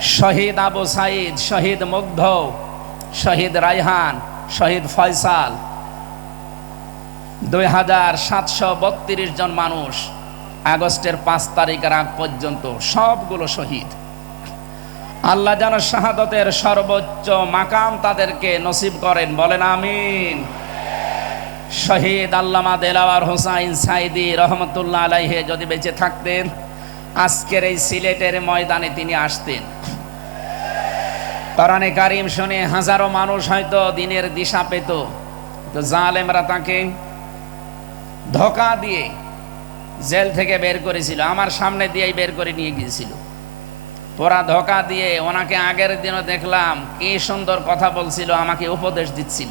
শহীদ আবু সাইদ, শহীদ মুগ্ধ, শহীদ রায়হান, শহীদ ফয়সাল। দুই হাজার সাতশো বত্রিশ জন মানুষ আগস্টের পাঁচ তারিখের আগ পর্যন্ত সবগুলো শহীদ। আল্লাহ যেন শাহাদতের সর্বোচ্চ মাকাম তাদেরকে নসিব করেন, বলেন আমিন। শহীদ আল্লামা দেলাওয়ার হোসাইন সাইদি রহমতুল্লাহ আলাইহে, যদি বেঁচে থাকতেন আজকের এই সিলেটের ময়দানে তিনি আসতেন। কোরআনে কারিম শুনে হাজারো মানুষ হয়তো দিনের দিশা পেত তো জালেমরা তাকে ধোকা দিয়ে জেল থেকে বের করেছিল, আমার সামনে দিয়েই বের করে নিয়ে গিয়েছিল। তোরা ধোকা দিয়ে ওনাকে আগের দিনও দেখলাম, কি সুন্দর কথা বলছিল, আমাকে উপদেশ দিচ্ছিল।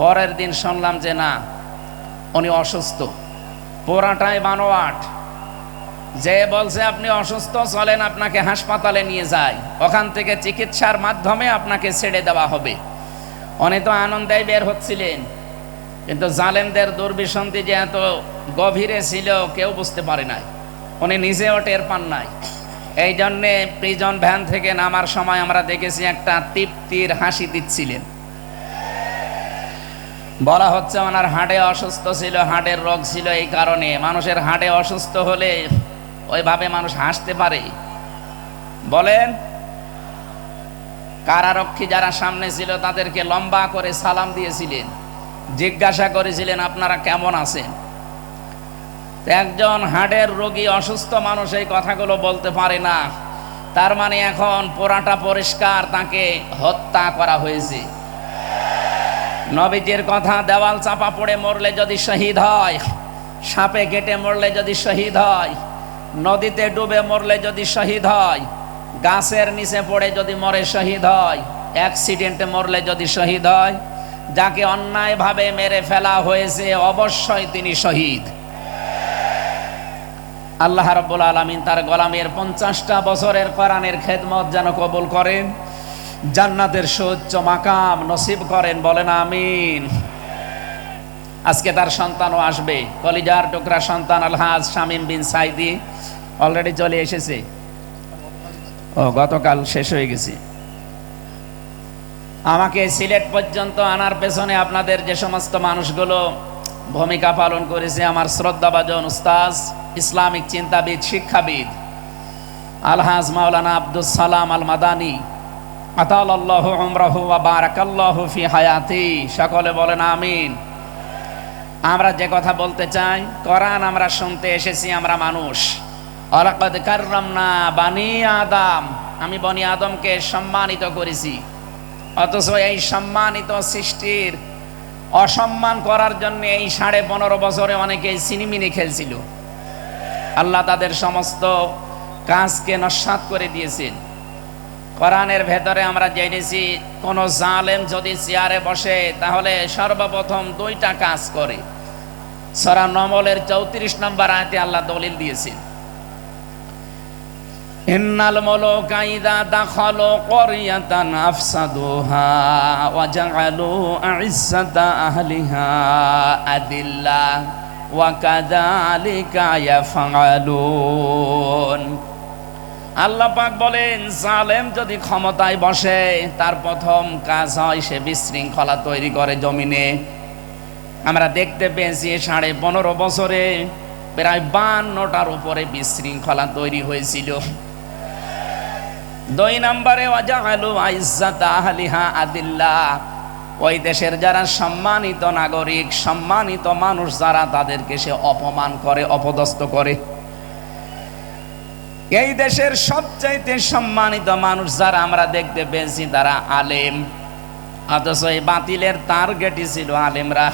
পরের দিন শুনলাম যে না, উনি অসুস্থ। পোড়াটাই বানোয়াট। যে বলছে আপনি অসুস্থ, চলেন আপনাকে হাসপাতালে নিয়ে যায় ওখান থেকে চিকিৎসার মাধ্যমে আপনাকে ছেড়ে দেওয়া হবে। উনি তো আনন্দে বের হচ্ছিলেন। কিন্তু জালেমদের দুর্বিসন্ধি যে এত গভীরে ছিল, কেউ বুঝতে পারে নাই। উনি নিজেও টের পান নাই। এই জন্যে প্রিজন ভ্যান থেকে নামার সময় আমরা দেখেছি একটা তৃপ্তির হাসি দিচ্ছিলেন। বলা হচ্ছে ওনার হাড়ে অসুস্থ ছিল, হাড়ের রোগ ছিল এই কারণে। মানুষের হাড়ে অসুস্থ হলে ওইভাবে মানুষ হাসতে পারে। বলেন, কারারক্ষী যারা সামনে ছিল, তাদেরকে লম্বা করে সালাম দিয়েছিলেন। জিজ্ঞাসা করেছিলেন, আপনারা কেমন আছেন? একজন হাড়ের রোগী অসুস্থ মানুষ এই কথাগুলো বলতে পারে না। তার মানে এখন পোড়াটা পরিষ্কার, তাকে হত্যা করা হয়েছে। নবীজির কথা, দেওয়াল চাপা পড়ে মরলে যদি শহীদ হয়, সাপে কেটে মরলে যদি শহীদ হয় নদীতে ডুবে মরলে যদি শহীদ হয়, গাছের নিচে পড়ে যদি মরে শহীদ হয় অ্যাক্সিডেন্টে মরলে যদি শহীদ হয়, যাকে অন্যায়ভাবে মেরে ফেলা হয়েছে, অবশ্যই তিনি শহীদ। আল্লাহ রব্বুল আলমিন তার গোলামের পঞ্চাশটা বছরের কোরআনের খেদমত যেন কবুল করেন, জান্নাতের সৌচ্চ মাকাম নসিব করেন, বলেন আমিন। আজকে তার সন্তানও আসবে। কলিজার টুকরা সন্তান আলহাজ শামিম বিন সাইদি অলরেডি চলে এসেছে। ও, গতকাল শেষ হয়ে গেছে। আমাকে সিলেট পর্যন্ত আনার পেছনে আপনাদের যে সমস্ত মানুষগুলো ভূমিকা পালন করেছে, আমার শ্রদ্ধাভাজন উস্তাজ, ইসলামিক চিন্তাবিদ, শিক্ষাবিদ, আলহাজ মাওলানা আব্দুল সালাম আল মাদানী আতাল্লাহ উমরাহু ওয়া বারাকাল্লাহু ফি হায়াতি, সকলে বলেন আমিন। আমরা যে কথা বলতে চাই, কোরআন আমরা শুনতে এসেছি, আমরা মানুষ। বানি আদম, আমি বনি আদমকে সম্মানিত করেছি। অথচ এই সম্মানিত সৃষ্টির অসম্মান করার জন্য এই সাড়ে পনেরো বছরে অনেকে সিনিমিনি খেলছিল। আল্লাহ তাদের সমস্ত কাজকে নস্বাত করে দিয়েছেন। কোরআনের ভেতরে আমরা জেনেছি, কোন জালেম যদি চেয়ারে বসে, তাহলে সর্বপ্রথম দুইটা কাজ করে। সরা নমলের চৌত্রিশ নম্বর আয়তে আল্লাহ দলিল দিয়েছেন। ইন্নাল আফসাদুহা ওয়া জাআলু আ'izzata আহলিহা আদিল্লা ওয়া কাযালিকা ইয়াফআলুন। আল্লাহ পাক বলেন, জালেম যদি ক্ষমতায় বসে, তার প্রথম কাজ হয় সে বিশৃঙ্খলা তৈরি করে জমিনে। আমরা দেখতে পেয়েছি সাড়ে পনেরো বছরে প্রায় বান্নটার উপরে বিশৃঙ্খলা তৈরি হয়েছিল। দুই নম্বরে, ওয়াজাহালু আইজ্জাত আহলিহা আদিল্লা ওই দেশের যারা সম্মানিত নাগরিক, সম্মানিত মানুষ, যারা তাদেরকে সে অপমান করে, অপদস্থ করে। এই দেশের সবচাইতে সম্মানিত মানুষ যারা আমরা দেখতে পেয়েছি, তারা আলেম। অথচ এই বাতিলের টার্গেটই ছিল আলেমরা।